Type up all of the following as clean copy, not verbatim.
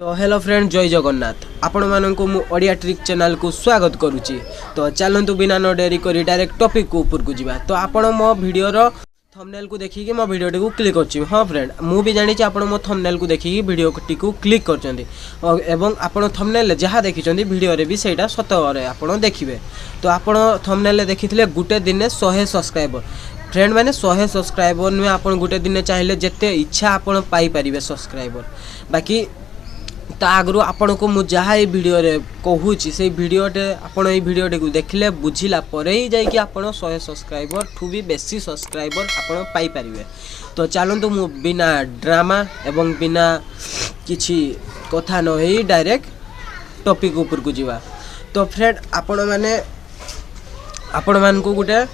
तो hello friend जय जगन्नाथ आपण मानक ओडिया ट्रिक चैनल को स्वागत करुच्ची। तो चलतु बिना न डेरी करी डायरेक्ट टॉपिक को ऊपर को जीवा। तो आपण मो वीडियो रो थंबनेल को देखिए मो वीडियो को क्लिक करछि। हाँ फ्रेंड मु भी जानी आपण मो थंबनेल को देखिए वीडियो को क्लिक करछंती एवं आपण थंबनेल जहाँ देखिछंती वीडियो रे भी सेटा सतरे आपण देखिबे। तो आपण थंबनेल देखिथिले गुटे दिन 100 सब्सक्राइबर फ्रेंड मैंने 100 सब्सक्राइबर नुहे आप गोटे दिन चाहिए जिते इच्छा आप पाइपर सब्सक्राइबर बाकी ता आगु आपण को मु जहाँ ये वीडियो रे कहूँ से वीडियोटे आपण ये वीडियोटे को देखले बुझिला परे ही जाकि आपण 100 सब्सक्राइबर ठू भी बेसी सब्सक्राइबर आपण पाइपर। तो चलतु मु बिना ड्रामा एवं बिना किछि कथा न डायरेक्ट टॉपिक ऊपर को जीवा। तो फ्रेंड आपण मान को गोटे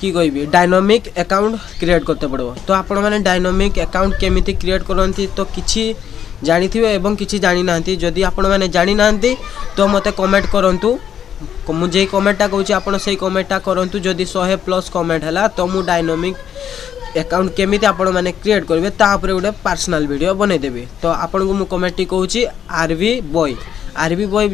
कि कहबी डायनामिक अकाउंट क्रिएट करते पड़ो। तो आपण मैंने डायनामिक अकाउंट केमिति क्रिएट करती तो किछि जानिथिबे एवं किछि जानि नांती। जदि आपण मैंने जानि नांती तो मते कमेंट करंतु। मुझे कमेंटा कहूँ आप कमेंटा करंतु। जदि 100+ कमेंट है तो मु डायनामिक अकाउंट केमिति आपण मैंने क्रिएट करेंगे तापर गोटे पर्सनल वीडियो बनईदेवी। तो आपन को मु कमेंट कहूँ आरबी बॉय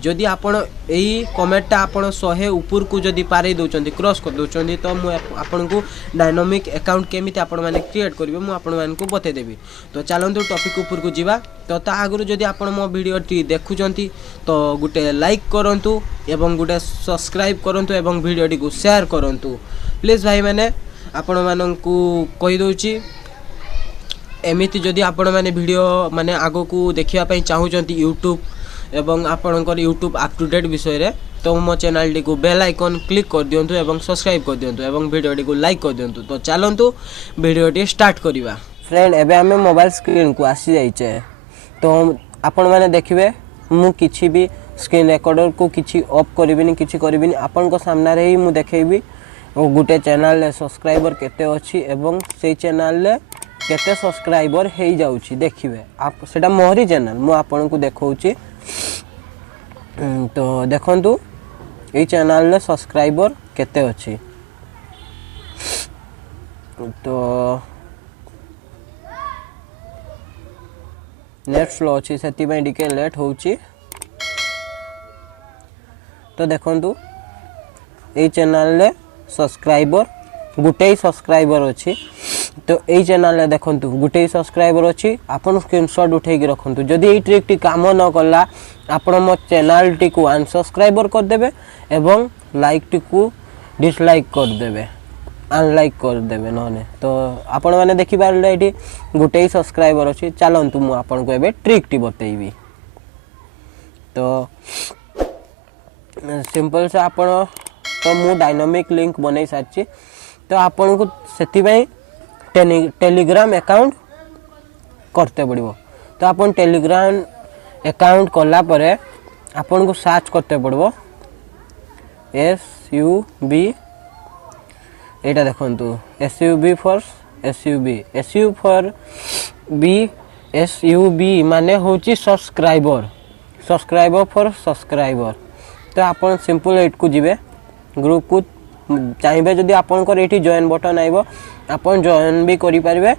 जदि आपण यही कमेंटा आपण 100 ऊपर को जदि पारे दौरान क्रॉस कर दौरान तो मुझे आपन को डायनामिक अकाउंट केमिति आपण मैंने क्रिएट करेंगे मुझे आपण मान को बतेदेवी। तो चलतु टॉपिक ऊपर को जीवा। तो ता आगु जदि आपण मो वीडियो देखुंती तो गोटे लाइक करंतु एवं गोटे सब्सक्राइब करंतु एवं वीडियो को शेयर करंतु प्लीज भाई मैंने आपण माननकु कहि दउची। एमिति जदि आपण माने वीडियो माने आगो को देखिया पई चाहूचंती यूट्यूब एवं आपणकर यूट्यूब अप टू डेट विषय रे तो मो चैनल टी को बेल आइकन क्लिक कर दियंतु एवं सब्सक्राइब कर दियंतु एवं वीडियो टी को लाइक कर दियंतु। तो चलंतु वीडियो टी स्टार्ट करिवा। फ्रेंड एबे हमें मोबाइल स्क्रीन को आसी जाइछे। तो आपण माने देखिबे मु किछि भी स्क्रीन रिकॉर्डर को किछि ऑफ करबिनी किछि करबिनी आपन को सामने रे ही मु देखेबी गोटे चैनल ले सब्सक्राइबर केते अछि एवं से चैनल ले केते सब्सक्राइबर हो जाउछि देखिबे आप सेटा मोहरी चैनल मु आपन को देखौछि। तो देखंतु ए चैनल ले सब्सक्राइबर केते अछि। तो नेट स्लो अछि सेति पय डिके लेट होउछि। तो देखंतु ए चैनल ले सब्सक्राइबर गुटे सब्सक्राइबर अछि। तो यही चैनल देखंतु गुटे सब्सक्राइबर अच्छी आपन स्क्रीनशॉट उठे रखंतु। जदि ये ट्रिक टी काम न कला आपण मो चैनल टी को अनसब्सक्राइबर कर देबे एवं लाइक टी को डिसलाइक कर देबे अनलाइक कर देबे नने। तो आपण माने देखि पारले एठी गुटे सब्सक्राइबर अच्छी। चलंतु मु आपन को एबे ट्रिक टी बतेइबी। तो सिंपल से आपण तो मु डायनामिक लिंक बनै सारछि। तो आपन को सेति पई टेलीग्राम अकाउंट करते पड़ो। तो अपन टेलीग्राम अकाउंट कला परे अपन को सर्च करते पड़ो SUB एटा देखंतु SUB फॉर SUB माने होची सब्सक्राइबर फॉर सब्सक्राइबर। तो अपन सिंपल एट को जिवे ग्रुप को चाहिए जदि आपनकर एठी जॉइन बटन आइबो आपन जॉइन भी करि परिबे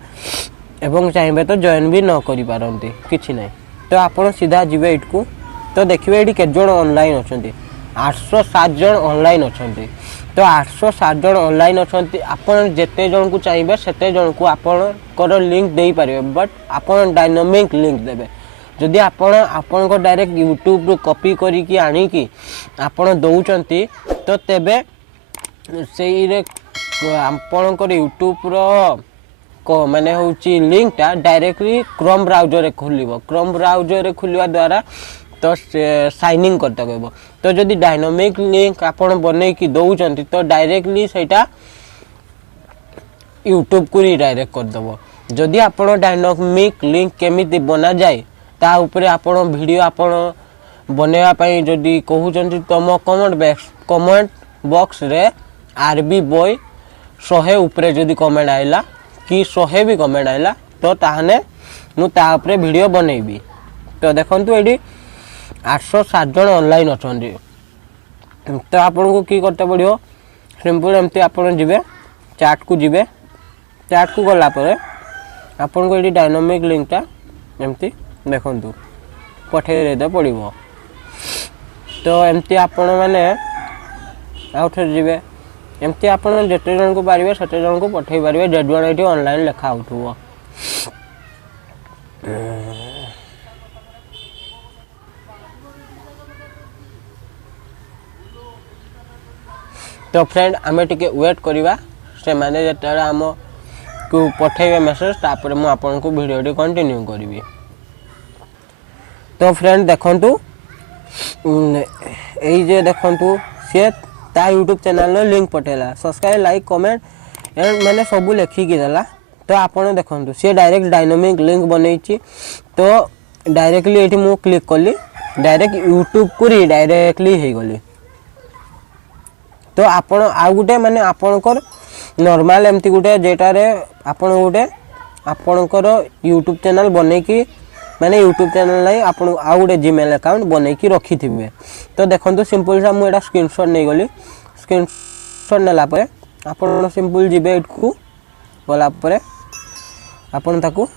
एवं चाहिए तो जॉइन भी न करि पारंती किछि नै। तो आपन सीधा जिवे इटकू। तो देखिबे एठी के जण ऑनलाइन अछंती 807 जण ऑनलाइन अछंती। तो 807 जण ऑनलाइन अछंती आपन जेते जण को चाहिए सेते जण को आपन कर लिंक देई परिबे बट आपन डायनामिक लिंक देबे। जदि आपन को डायरेक्ट यूट्यूब रो कॉपी करी कि आनी कि आपन दउचंती तो तेबे सेई रे आपनकर यूट्यूब रो माने होची लिंक टा डायरेक्टली क्रोम ब्राउजर रे खुलिबो। क्रोम ब्राउजर रे खुलिवा द्वारा तो साइन इन करता कहबो। तो जदि डायनामिक लिंक आपन बनै कि दउचंती तो डायरेक्टली सेटा यूट्यूब को रिडायरेक्ट कर दबो। जदि आपन डायनामिक लिंक केमिति बना जाय ता ऊपर आपन वीडियो आपन बनेवा पई जदि कहउचंती तो मो कमेंट बॉक्स रे आरबी बॉय 100 ऊपर जदि कमेंट आइला कि 100 भी कमेंट आइला तो ताहने मु ता ऊपर वीडियो बनैबी। तो देखंतु एडी 807 जण ऑनलाइन अछंती। तो आपन को की करते पड़ियो सिंपल एमती आपन जिवे चैट को गला परे आपन को एडी डायनामिक लिंक ता एमती देखंतु पठे दे पड़ो। तो एमती आपण मैंने आउट जीवे एमती आपण जेते जन को पारिबे सेते जन को पठेई पारिबे जेडुआन एटी ऑनलाइन लेखा आउथुवा। तो फ्रेंड आमे टिके वेट करिवा से माने जेतेला हम को पठेइबे मेसेज तापर मु आपन को वीडियो कंटिन्यू करिवि। तो फ्रेंड देखंतु एई जे देखंतु से ता यूट्यूब चैनल नो लिंक पठेला सब्सक्राइब लाइक कमेंट एंड मैंने सब लिखि की देला। तो आपन देखंतु से डायरेक्ट डायनामिक लिंक बनैछि। तो डायरेक्टली एठी मु क्लिक करली डायरेक्ट यूट्यूब को डायरेक्टली हे गली। तो आपण आ गुटे माने आपणकर नॉर्मल एमती गुटे जेटारे आपण गुटे आपणकर यूट्यूब चैनल बनै की माने यूट्यूब चैनल लाई आपण आ गुटे जीमेल अकाउंट बनै की रखी थिबे। तो देखंतु सिंपल सा मु एटा स्क्रीनशॉट नै गली स्क्रीनशॉट नेला परे आपण सिंपल जिबे इटकू बोला परे आपण ताकू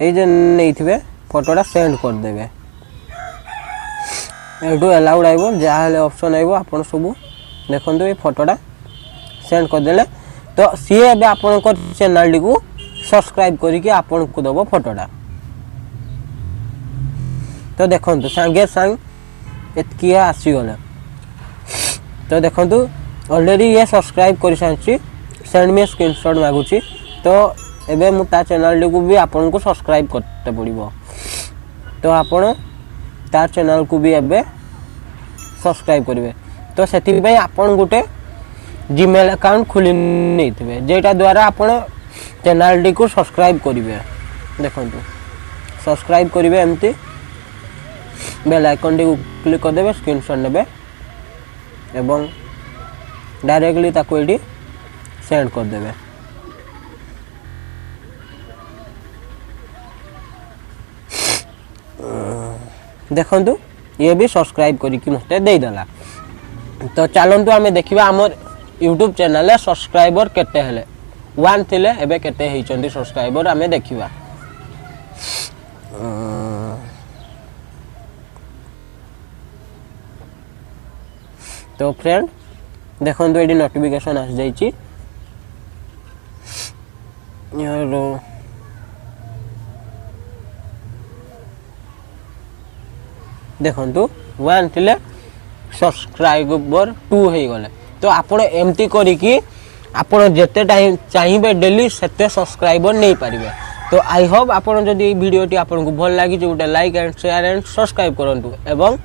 ए जे नै थिबे फोटोटा सेंड कर देबे। एटू अलाउड आइबो जाहाले ऑप्शन आइबो आपण सब देखंतु ए फोटोटा सेंड कर देले। तो सी एबे आपण को चैनल को सब्सक्राइब करी के आपण को दबो फोटोटा। तो देखंतु संगे संग एतकी आसी गले। तो देखंतु ऑलरेडी ये सब्सक्राइब करि सांची सेंड मी स्क्रीनशॉट मागुची। तो एबे मु ता चैनल को भी आपण को सब्सक्राइब करते पड़िबो। तो आपण ता चैनल को भी एबे सब्सक्राइब करिवे। तो सेति भाई आपण गुटे जीमेल अकाउंट खुली नहीं थे जेटा द्वारा आपण चैनल को सब्सक्राइब करिवे। देखंतु सब्सक्राइब करिवे एमती बेल आइकन टी क्लिक कर देबे स्क्रीनशॉट नेबे एवं डायरेक्टली ताको एडी सेंड कर देबे। देखंतु ये भी सब्सक्राइब करी कि मते दे देला। तो चलंतु आमे देखिबा हमर यूट्यूब चैनल सब्सक्राइबर केते हेले 1 थिले एबे केते हेचंती सब्सक्राइबर आमे देखिबा। तो फ्रेंड देखंतु एडी नोटिफिकेशन आस जाईची यार देखंतु 1 थिले सब्सक्राइबर 2 हे गले। तो आपण एमती करी कि आपण जेते टाइम चाहिबे डेली सेते सब्सक्राइबर नहीं पारिबे। तो आई होप आपण जदी वीडियो टी आपण को भल लागी जे उटे like and share and subscribe करंतु एवं